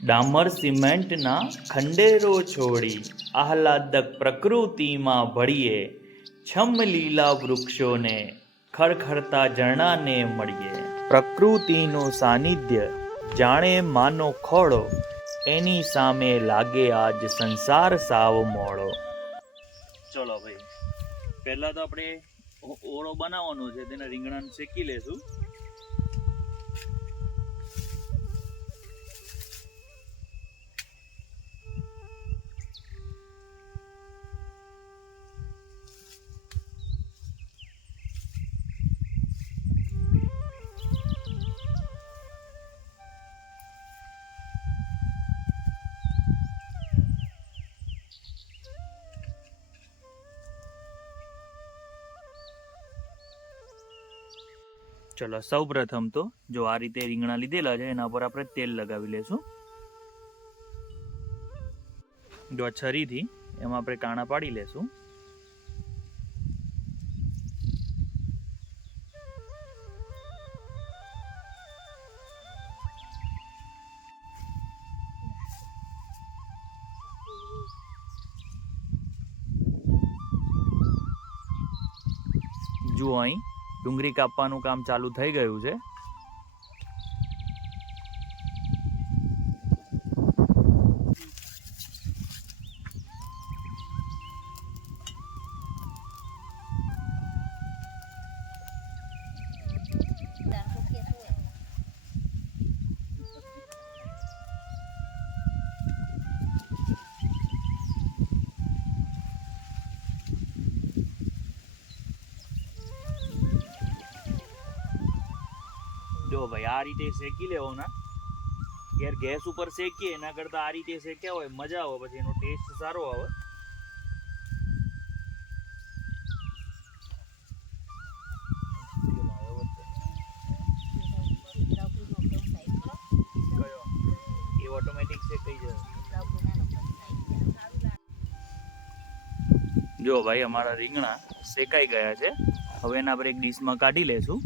ડામર સિમેન્ટના ખંડેરો છોડી આહલાદક પ્રકૃતિમાં ભળીએ, છમ લીલા વૃક્ષોને ખરખરતા ઝરણાને મળીએ. પ્રકૃતિનું સાનિધ્ય જાણે માનો ખોળો, એની સામે લાગે આજ સંસાર સાવ મોળો. ચલો ભાઈ, પહેલા તો આપણે ઓળો બનાવવાનો છે, તેના રીંગણાને શેકી લેશું. ચલો સૌ પ્રથમ તો જો આ રીતે રીંગણા લીધેલા છે, એના પર આપણે તેલ લગાવી લેશું. જો છરીથી એમાં આપણે કાણા પાડી લેશું. જુઓ અહીં. ડુંગળી કાપવાનું કામ ચાલુ થઈ ગયું છે. જો ભાઈ, આ રીતે શેકી લેવો ના ઘેર ગેસ ઉપર શેકીએ, એના કરતા આ રીતે શેક્યા હોય, મજા આવે, પછી એનો ટેસ્ટ સારો આવે. એ ઓટોમેટિક શેકાઈ જાય. જો ભાઈ, અમારા રીંગણા શેકાઈ ગયા છે. હવે એના આપણે એક ડીશમાં કાઢી લેશું.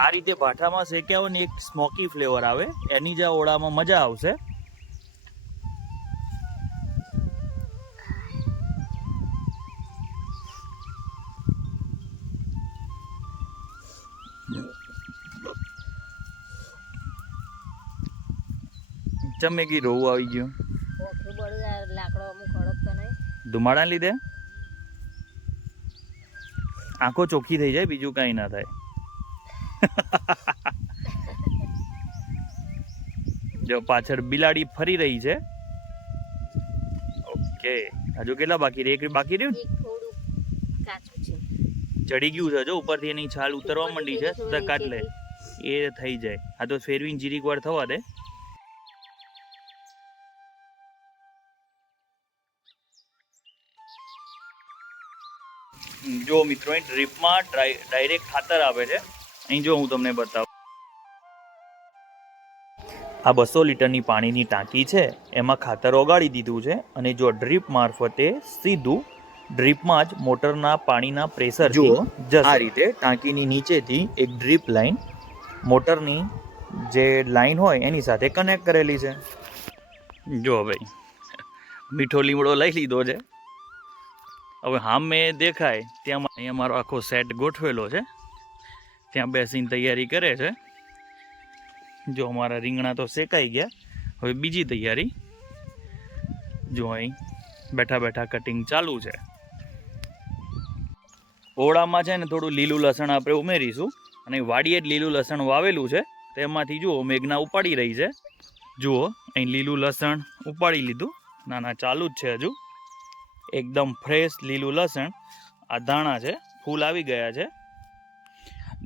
આ રીતે ભાઠામાં શેક્યા હોય ને એક સ્મોકી ફ્લેવર આવે. એની જ ઓળામાં મજા આવશે. ચમેકી રોવું આવી ગયું? લાકડો અમુક હળકતો નહીં ધુમાડા લીધે? આંખો ચોખ્ખી થઈ જાય, બીજું કાંઈ ના થાય. જો પાછળ બિલાડી ફરી રહી છે. ઓકે. હજુ કેટલા બાકી રહે? એક બાકી રહ્યું ચડી ગયું છે જો ઉપરથી એની છાલ ઉતરવા માંડી છે. તો કાઢ લે. એ થઈ જાય. આ તો ફેરવીને જીરીક વાર થવા દે. જો મિત્રો ડ્રીપમાં ડાયરેક્ટ ખાતર આવે છે. અહીં જો હું તમને બતાવું. આ બસો લીટરની પાણીની ટાંકી છે એમાં ખાતર ઓગાળી દીધું છે અને જો ડ્રીપ મારફતે સીધું ડ્રીપમાં જ મોટરના પાણીના પ્રેશર જુઓ આ રીતે ટાંકીની નીચેથી એક ડ્રીપ લાઈન મોટરની જે લાઈન હોય એની સાથે કનેક્ટ કરેલી છે. જો ભાઈ મીઠો લીમડો લઈ લીધો છે. હવે હામે દેખાય ત્યાં અહીંયા મારો આખો સેટ ગોઠવેલો છે. ત્યાં બેસીને તૈયારી કરે છે. જો અમારા રીંગણા તો શેકાઈ ગયા. હવે બીજી તૈયારી. જો અહીં બેઠા બેઠા કટિંગ ચાલુ છે. ઓળામાં છે ને થોડું લીલું લસણ આપણે ઉમેરીશું. અને વાડીએ જ લીલું લસણ વાવેલું છે. તેમાંથી જુઓ, મેઘના ઉપાડી રહી છે. જુઓ, અહીં લીલું લસણ ઉપાડી લીધું. નાના, ચાલુ જ છે હજુ. એકદમ ફ્રેશ લીલું લસણ. આ ધાણા છે, ફૂલ આવી ગયા છે.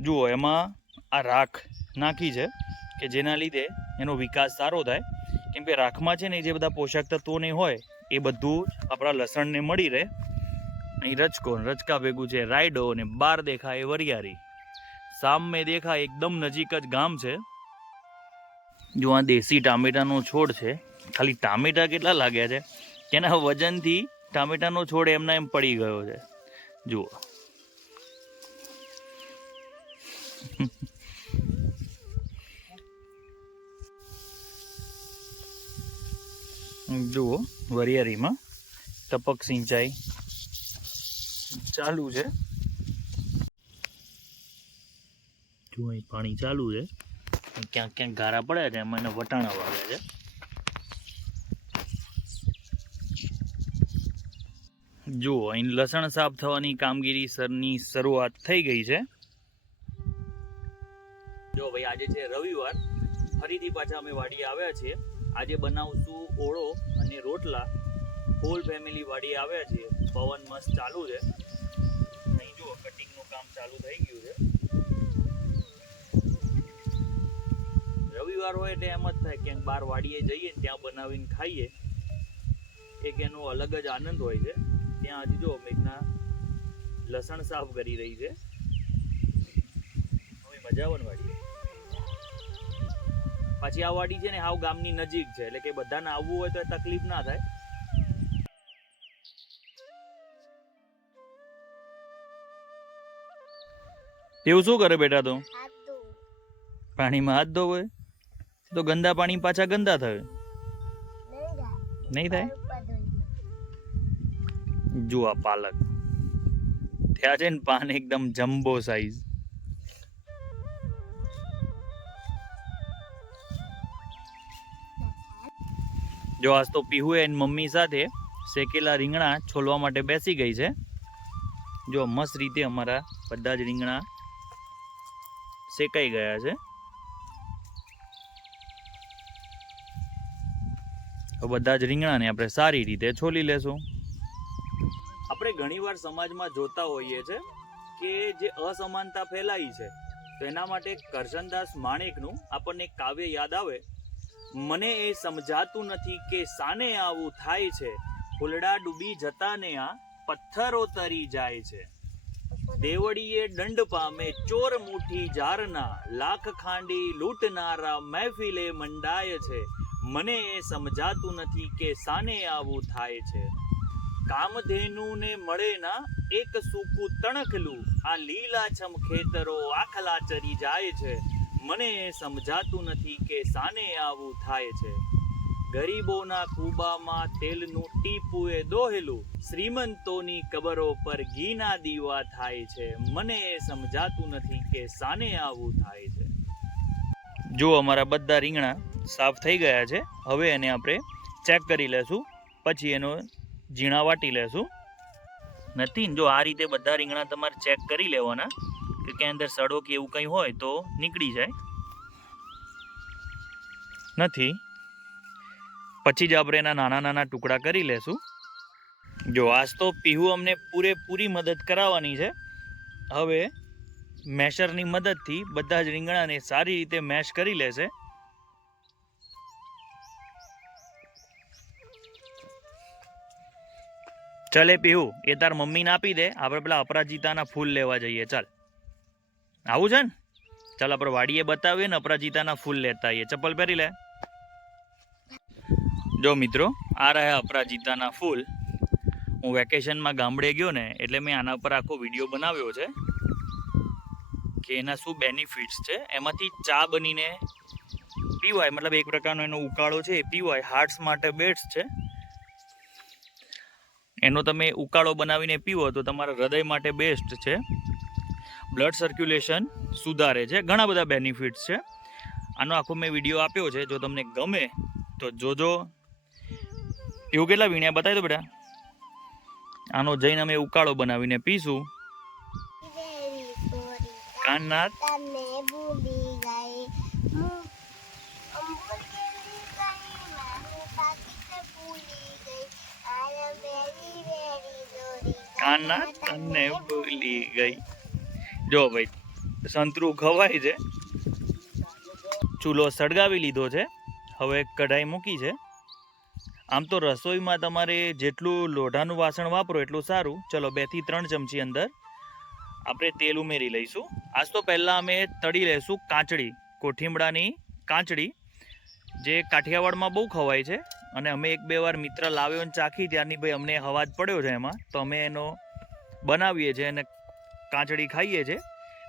જુઓ, એમાં આ રાખ નાખી છે કે જેના લીધે એનો વિકાસ સારો થાય. કેમ કે રાખમાં છે ને જે બધા પોષક તત્વો નહીં હોય, એ બધું આપણા લસણને મળી રહે. અહીં રચકો રચકા ભેગું છે, રાયડો ને બાર દેખાય વરિયારી સામે દેખાય એકદમ નજીક જ ગામ છે. જો આ દેશી ટામેટાનો છોડ છે, ખાલી ટામેટા કેટલા લાગ્યા છે? તેના વજનથી ટામેટાનો છોડ એમના એમ પડી ગયો છે? જુઓ. જુઓ, વરિયારીમાં ટપક સિંચાઈ ચાલુ છે. જુઓ, અહીં પાણી ચાલુ છે. ક્યાંક ક્યાંક ગારા પડ્યા છે, એમાં એને વટાણા વાગે છે. જુઓ, અહીં લસણ સાફ થવાની કામગીરી સરની શરૂઆત થઈ ગઈ છે. જો ભાઈ, આજે છે રવિવાર, ફરીથી પાછા અમે વાડી આવ્યા છીએ. આજે બનાવશું ઓળો અને રોટલા. ફૂલ ફેમિલી વાડી આવ્યા છીએ. પવન મસ્ત ચાલુ છે. અહીં જુઓ કટિંગનું કામ ચાલુ થઈ ગયું છે. રવિવાર હોય એટલે એમ જ થાય, ક્યાંક બહાર વાડીએ જઈએ ને ત્યાં બનાવીને ખાઈએ. એક એનો અલગ જ આનંદ હોય છે. ત્યાં હજી જો મેઘના લસણ સાફ કરી રહી છે. હવે મજા પણ વાડીએ પાછી આ વાડી છે ને હાવ ગામની નજીક છે, એટલે કે બધાને આવવું હોય તો તકલીફ ના થાય. એવું શું કરે બેટા તો? પાણીમાં હાથ ધોવે? તો ગંદા પાણી પાછા ગંદા થાય નહીં થાય? જુઓ પાલક. થયા છે ને પાન એકદમ જમ્બો સાઈઝ જો આજ તો પીહુ એની મમ્મી સાથે શેકેલા રીંગણા છોલવા માટે બેસી ગઈ છે. જો મસ્ત રીતે અમારા બધા જ રીંગણા શેકાઈ ગયા છે. તો બધા જ રીંગણાને આપણે સારી રીતે છોલી લેશું. આપણે ઘણીવાર સમાજમાં જોતા હોઈએ છે કે જે અસમાનતા ફેલાઈ છે તો એના માટે કરશનદાસ માણેકનું આપણને કાવ્ય યાદ આવે મને એ સમજાતું નથી કે સાને આવું થાય છે. ફૂલડા ડૂબી જતાને આ પથ્થરો તરી જાય છે. દેવડીએ દંડ પામે ચોર મુઠ્ઠી જારના, લાખ ખાંડી લૂંટનારા મહેફિલે મંડાય છે. મને એ સમજાતું નથી કે સાને આવું થાય છે. કામધેનુને મળે ના એક સૂકું તણખલું. આ લીલાછમ ખેતરો આખલા ચરી જાય છે. મને સમજાતું નથી કે સાને આવું થાય છે. ગરીબોના કૂબામાં તેલનું ટીપુએ દોહેલું. શ્રીમંતોની કબરો પર ઘીના દીવા થાય છે. મને એ સમજાતું નથી કે સાને આવું થાય છે. જો અમારા બધા રીંગણા સાફ થઈ ગયા છે. હવે એને આપણે ચેક કરી લેશું. પછી એનો ઝીણા વાટી લેશું. નથી જો આ રીતે બધા રીંગણા તમારે ચેક કરી લેવાના કે અંદર સડો કે એવું કંઈ હોય તો નીકળી જાય. નથી. પછી જ આપણે એના નાના નાના ટુકડા કરી લેશું. જો આજ તો પીહુ અમને પૂરેપૂરી મદદ કરાવવાની છે. હવે મેશરની મદદથી બધા જ રીંગણાને સારી રીતે મેશ કરી લેશે. ચાલે પીહુ, એ તાર મમ્મીને આપી દે. આપણે પેલા અપરાજિતાના ફૂલ લેવા જઈએ. ચાલ. આવું છે ને? ચાલ આપણે વાડીએ બતાવીએ ને અપરાજિતાના ફૂલ લેતા આવીએ. ચપ્પલ પહેરી લે. જો મિત્રો, આ રહ્યા અપરાજિતાના ફૂલ. હું વેકેશનમાં ગામડે ગયો ને, એટલે મેં આના પર આખો વીડિયો બનાવ્યો છે કે એના શું બેનિફિટ્સ છે. એમાંથી ચા બનીને પીવાય, મતલબ એક પ્રકારનો એનો ઉકાળો છે એ પીવાય હાર્ટ્સ માટે બેસ્ટ છે. એનો તમે ઉકાળો બનાવીને પીવો તો તમારા હૃદય માટે બેસ્ટ છે. બ્લડ સર્ક્યુલેશન સુધારે છે. ઘણા બધા બેનિફિટ્સ છે. આનો આખો મેં વીડિયો આપ્યો છે. જો તમને ગમે તો જોજો. એવું કેટલા વીણ્યા બતાવી દો બેટા. આનો જઈને અમે ઉકાળો બનાવીને પીશું. કાનનાથ. કાનનાથ તને ભૂલી ગઈ. જો ભાઈ, સંતરું ખવાય છે. ચૂલો સળગાવી લીધો છે. હવે કઢાઈ મૂકી છે. આમ તો રસોઈમાં તમારે જેટલું લોઢાનું વાસણ વાપરો એટલું સારું. ચલો બેથી ત્રણ ચમચી અંદર આપણે તેલ ઉમેરી લઈશું. આજ તો પહેલાં અમે તળી લઈશું કાચડી કોઠીમડાની કાચડી, જે કાઠિયાવાડમાં બહુ ખવાય છે. અને અમે એક બે વાર મિત્ર લાવ્યો અને ચાખી ત્યારની ભાઈ અમને હવાજ પડ્યો છે એમાં. તો અમે એનો બનાવીએ છીએ અને કાચડી ખાઈએ છીએ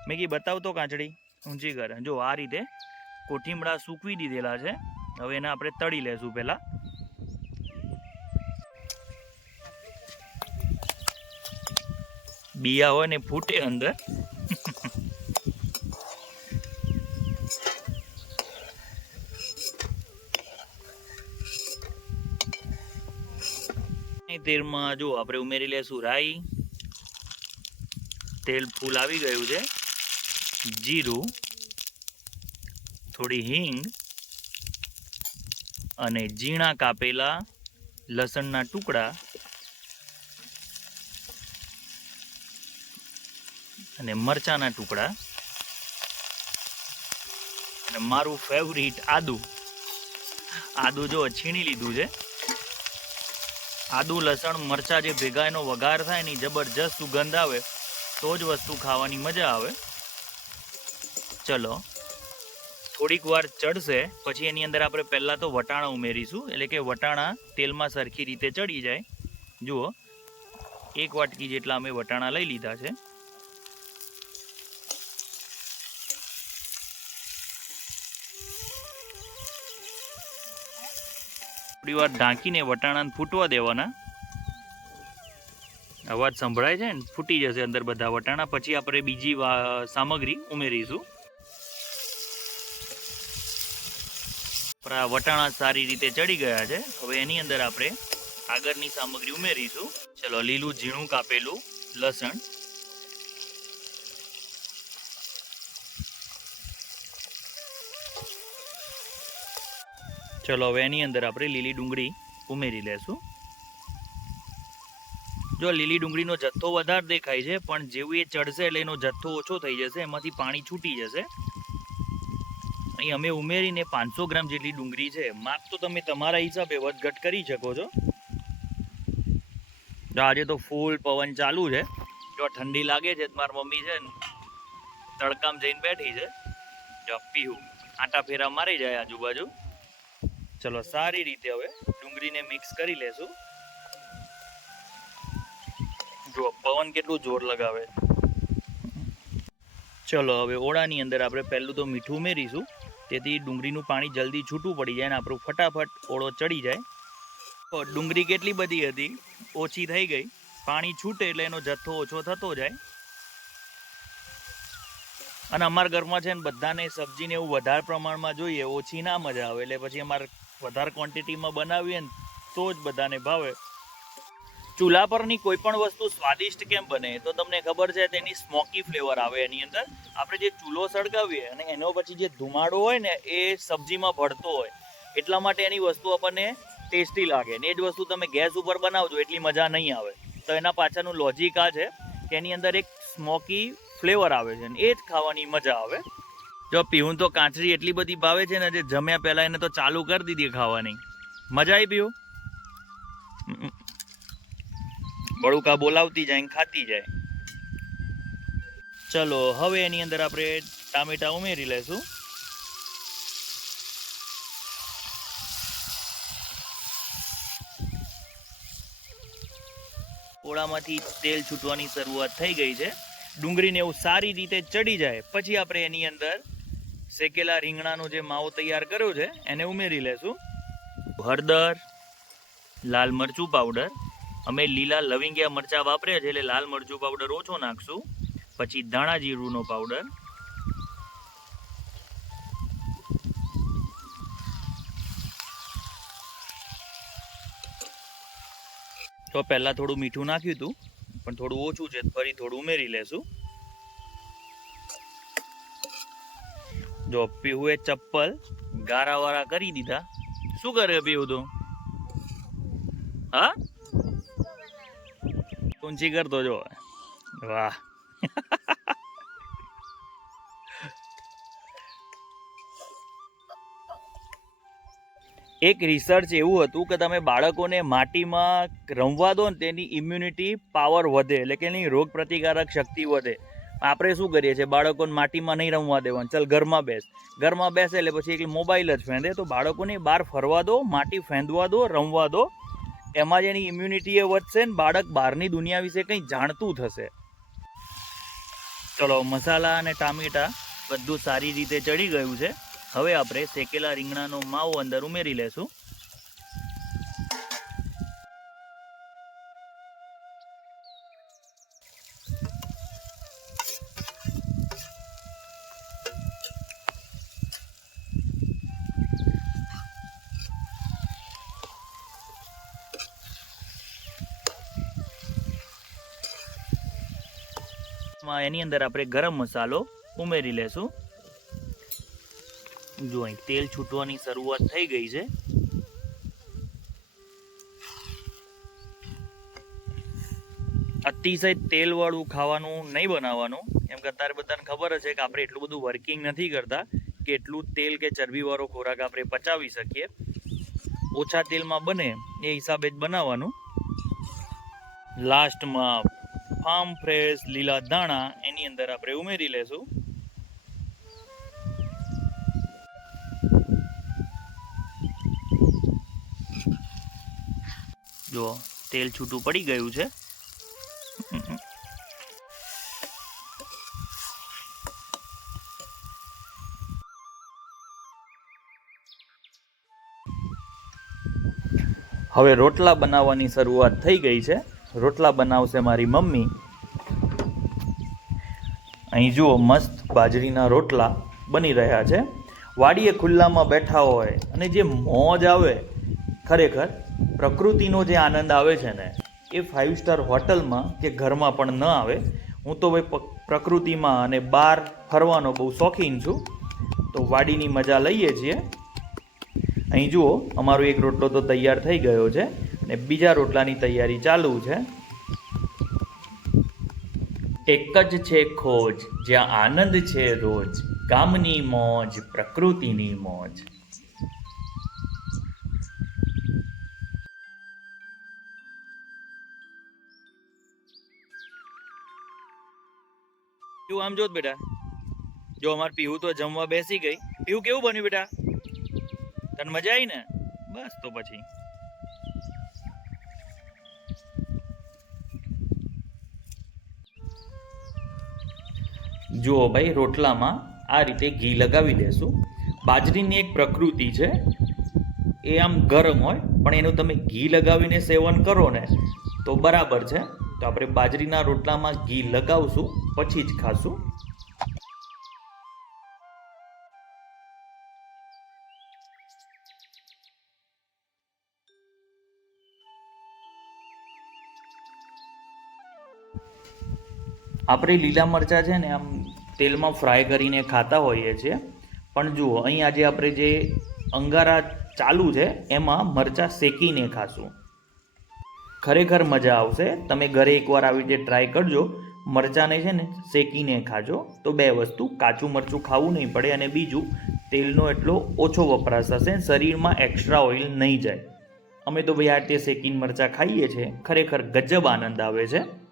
મેં કી બતાવતો કાંચડી ઊંચી કર. જો, આ રીતે કોઠીમડા સૂકવી દીધેલા છે. હવે એને આપણે તળી લેશું પહેલાં. બિયા હોય ને ફૂટે અંદર. તેરમાં જો આપણે ઉમેરી લેશું રાઈ. તેલ ફૂલ આવી ગયું છે. જીરું, થોડી હિંગ અને ઝીણા કાપેલા લસણના ટુકડા અને મરચાના ટુકડા અને મારું ફેવરિટ આદુ. આદુ જો છીણી લીધું છે. આદુ, લસણ, મરચાં જે ભેગા એનો વઘાર થાય ને જબરજસ્ત સુગંધ આવે. તો જ વસ્તુ ખાવાની મજા આવે. ચલો. થોડીક વાર ચડશે, પછી એની અંદર આપણે પહેલાં તો વટાણા ઉમેરીશું, એટલે કે વટાણા તેલમાં સરખી રીતે ચડી જાય. જુઓ, એક વાટકી જેટલા અમે વટાણા લઈ લીધા છે. થોડી વાર ઢાંકીને વટાણાને ફૂટવા દેવાના. અવાજ સંભળાય છે ને? ફૂટી જશે અંદર બધા વટાણા. પછી આપણે બીજી સામગ્રી ઉમેરીશું. આપણા વટાણા સારી રીતે ચડી ગયા છે. હવે એની અંદર આપણે આગળની સામગ્રી ઉમેરીશું. ચલો, લીલું ઝીણું કાપેલું લસણ. ચલો, હવે એની અંદર આપણે લીલી ડુંગળી ઉમેરી લેશું. જો લીલી ડુંગળીનો જથ્થો વધારે દેખાય છે, પણ જેવું એ ચડશે એટલે એનો જથ્થો ઓછો થઈ જશે, એમાંથી પાણી છૂટી જશે. અહીં અમે ઉમેરીને પાંચસો ગ્રામ જેટલી ડુંગળી છે. માપ તો તમે તમારા હિસાબે વધઘટ કરી શકો છો. જો આજે તો ફૂલ પવન ચાલુ છે. જો ઠંડી લાગે છે મારી મમ્મી છે ને તડકામ જઈને બેઠી છે. જો પીવું આટા ફેરા મારી જાય આજુબાજુ. ચલો સારી રીતે હવે ડુંગળીને મિક્સ કરી લેશું. જો પવન કેટલું જોર લગાવે. ચલો, હવે ઓળાની અંદર આપણે પહેલું તો મીઠું ઉમેરીશું. તેથી ડુંગળીનું પાણી જલ્દી છૂટું પડી જાય અને આપણું ફટાફટ ઓળો ચડી જાય. ડુંગળી કેટલી બધી હતી? ઓછી થઈ ગઈ. પાણી છૂટે એટલે એનો જથ્થો ઓછો થતો જાય. અને અમારા ઘરમાં છે ને બધાને સબ્જીને એવું વધારે પ્રમાણમાં જોઈએ, ઓછી ના મજા આવે. એટલે પછી અમારે વધારે ક્વોન્ટિટીમાં બનાવીએ ને તો જ બધાને ભાવે. ચૂલા પરની કોઈ પણ વસ્તુ સ્વાદિષ્ટ કેમ બને તો તમને ખબર છે તેની સ્મોકી ફ્લેવર આવે એની અંદર. આપણે જે ચૂલો સળગાવીએ અને એનો પછી જે ધુમાડો હોય ને એ સબ્જીમાં ભળતો હોય, એટલા માટે એની વસ્તુ આપણને ટેસ્ટી લાગે ને એ જ વસ્તુ તમે ગેસ ઉપર બનાવજો, એટલી મજા નહીં આવે. તો એના પાછળનું લોજિક આ છે કે એની અંદર એક સ્મોકી ફ્લેવર આવે છે ને એ જ ખાવાની મજા આવે. જો પીવું તો કાંચરી એટલી બધી ભાવે છે ને જે જમ્યા પહેલાં એને તો ચાલુ કરી દીધી ખાવાની. મજા આવી પીવું? બળુકા બોલાવતી જાય ને ખાતી જાય. ચલો, હવે એની અંદર આપણે ટામેટા ઉમેરી લેશું. ઓળામાંથી તેલ છૂટવાની શરૂઆત થઈ ગઈ છે. ડુંગળીને એવું સારી રીતે ચડી જાય. પછી આપણે એની અંદર શેકેલા રીંગણાનો જે માવો તૈયાર કર્યો છે, એને ઉમેરી લેશું. હળદર, લાલ મરચું પાવડર અમે લીલા લવિંગિયા મરચાં વાપર્યા છે, એટલે લાલ મરચું પાવડર ઓછો નાખશું. પછી ધાણા જીરુંનો પાવડર તો પહેલાં થોડું મીઠું નાખ્યું હતું, પણ થોડું ઓછું છે, ફરી થોડું ઉમેરી લેશું. જો, પીહુએ ચપ્પલ ગારા વારા કરી દીધા. શું કરે પીવું તું? હા? ઊંચી કરતો જો. વાહ. એક રિસર્ચ એવું હતું કે તમે બાળકોને માટીમાં રમવા દો ને તેની ઇમ્યુનિટી પાવર વધે, એટલે કે એની રોગ પ્રતિકારક શક્તિ વધે. આપણે શું કરીએ છીએ? બાળકોને માટીમાં નહીં રમવા દેવાનું. ચાલ ઘરમાં બેસ. ઘરમાં બેસે એટલે પછી એક મોબાઈલ જ ફેંદે. તો બાળકોને બહાર ફરવા દો, માટી ફેંદવા દો, રમવા દો. એમાં જ એની ઇમ્યુનિટી એ વધશે ને બાળક બહારની દુનિયા વિશે કંઈ જાણતું થશે ચલો, મસાલા અને ટામેટા બધું સારી રીતે ચડી ગયું છે. હવે આપણે શેકેલા રીંગણાનો માવો અંદર ઉમેરી લેશું. માં એની અંદર આપણે ગરમ મસાલો ઉમેરી લેશું. જો અહીં તેલ છૂટવાની શરૂઆત થઈ ગઈ છે. અતિશય તેલવાળું ખાવાનું નહીં બનાવવાનું. એમ કે અત્યારે બધાને ખબર છે કે આપણે એટલું બધું વર્કિંગ નથી કરતા. કે એટલું તેલ કે ચરબીવાળો ખોરાક આપણે પચાવી શકીએ. ઓછા તેલમાં બને એ હિસાબે જ બનાવવાનું. લાસ્ટમાં ફાર્મ ફ્રેશ લીલા દાણા એની અંદર આપણે ઉમેરી લેશું. જો તેલ છૂટું પડી ગયું છે. હવે રોટલા બનાવવાની શરૂઆત થઈ ગઈ છે. રોટલા બનાવશે મારી મમ્મી. અહીં જુઓ, મસ્ત બાજરીના રોટલા બની રહ્યા છે. વાડીએ ખુલ્લામાં બેઠા હોય અને જે મોજ આવે, ખરેખર પ્રકૃતિનો જે આનંદ આવે છે ને, એ ફાઇવ સ્ટાર હોટલમાં કે ઘરમાં પણ ન આવે. હું તો ભાઈ પ્રકૃતિમાં અને બહાર ફરવાનો બહુ શોખીન છું. તો વાડીની મજા લઈએ છીએ. અહીં જુઓ, અમારો એક રોટલો તો તૈયાર થઈ ગયો છે. અને બીજા રોટલાની તૈયારી ચાલુ છે. એક જ છે ખોજ, જ્યાં આનંદ છે રોજ ગામની મોજ, પ્રકૃતિની મોજ. તું આમ જોત બેટા. જો અમાર પીવું તો જમવા બેસી ગઈ. પીવું કેવું બન્યું બેટા? તને મજા આવી ને? બસ તો પછી. જુઓ ભાઈ, રોટલામાં આ રીતે ઘી લગાવી દેશું. બાજરીની એક પ્રકૃતિ છે, એ આમ ગરમ હોય, પણ એનું તમે ઘી લગાવીને સેવન કરો ને, તો બરાબર છે. તો આપણે બાજરીના રોટલામાં ઘી લગાવશું, પછી જ ખાશું. આપણે લીલા મરચાં છે ને આમ તેલમાં ફ્રાય કરીને ખાતા હોઈએ છીએ. પણ જુઓ, અહીં આજે આપણે જે અંગારા ચાલુ છે, એમાં મરચાં શેકીને ખાશું. ખરેખર મજા આવશે. તમે ઘરે એકવાર આવી રીતે ટ્રાય કરજો. મરચાંને છે ને શેકીને ખાજો. તો બે વસ્તુ, કાચું મરચું ખાવું નહીં પડે અને બીજું, તેલનો એટલો ઓછો વપરાશ થશે શરીરમાં એક્સ્ટ્રા ઓઇલ નહીં જાય. અમે તો ભાઈ આ રીતે શેકીને મરચાં ખાઈએ છીએ. ખરેખર ગજબ આનંદ આવે છે.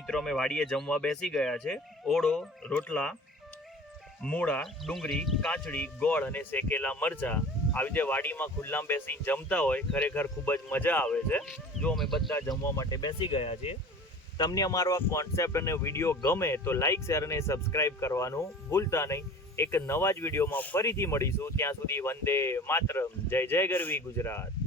મિત્રો, અમે વાડીએ જમવા બેસી ગયા છે. ઓળો, રોટલા, મૂળા, ડુંગળી કાચડી ગોળ અને શેકેલા મરચા. આવી રીતે વાડીમાં ખુલ્લામાં બેસીને જમતા હોય, ખરેખર ખૂબ જ મજા આવે છે. જો અમે બધા જમવા માટે બેસી ગયા છીએ, તમને અમારો આ કોન્સેપ્ટ અને વીડિયો ગમે તો લાઈક શેર અને સબસ્ક્રાઇબ કરવાનું ભૂલતા નહીં. એક નવા જ વિડીયોમાં ફરીથી મળીશું. ત્યાં સુધી વંદે માતરમ. જય જય ગરવી ગુજરાત.